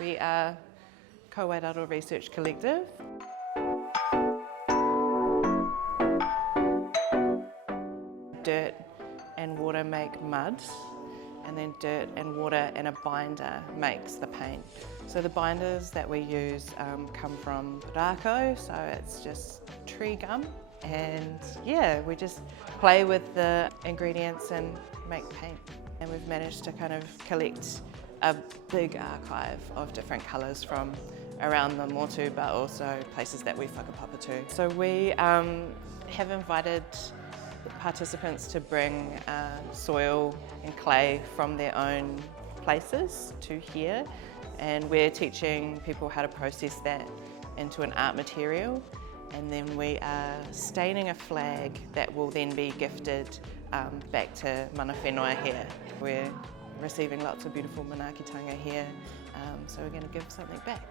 We are Kauae Raro Research Collective. Dirt and water make mud, and then dirt and water and a binder makes the paint. So the binders that we use come from rako, so it's just tree gum. And yeah, we just play with the ingredients and make paint. And we've managed to kind of collect a big archive of different colours from around the Ngāmotu, but also places that we whakapapa to. So we have invited participants to bring soil and clay from their own places to here, and we're teaching people how to process that into an art material, and then we are staining a flag that will then be gifted back to mana whenua here. We're receiving lots of beautiful manaakitanga here, so we're going to give something back.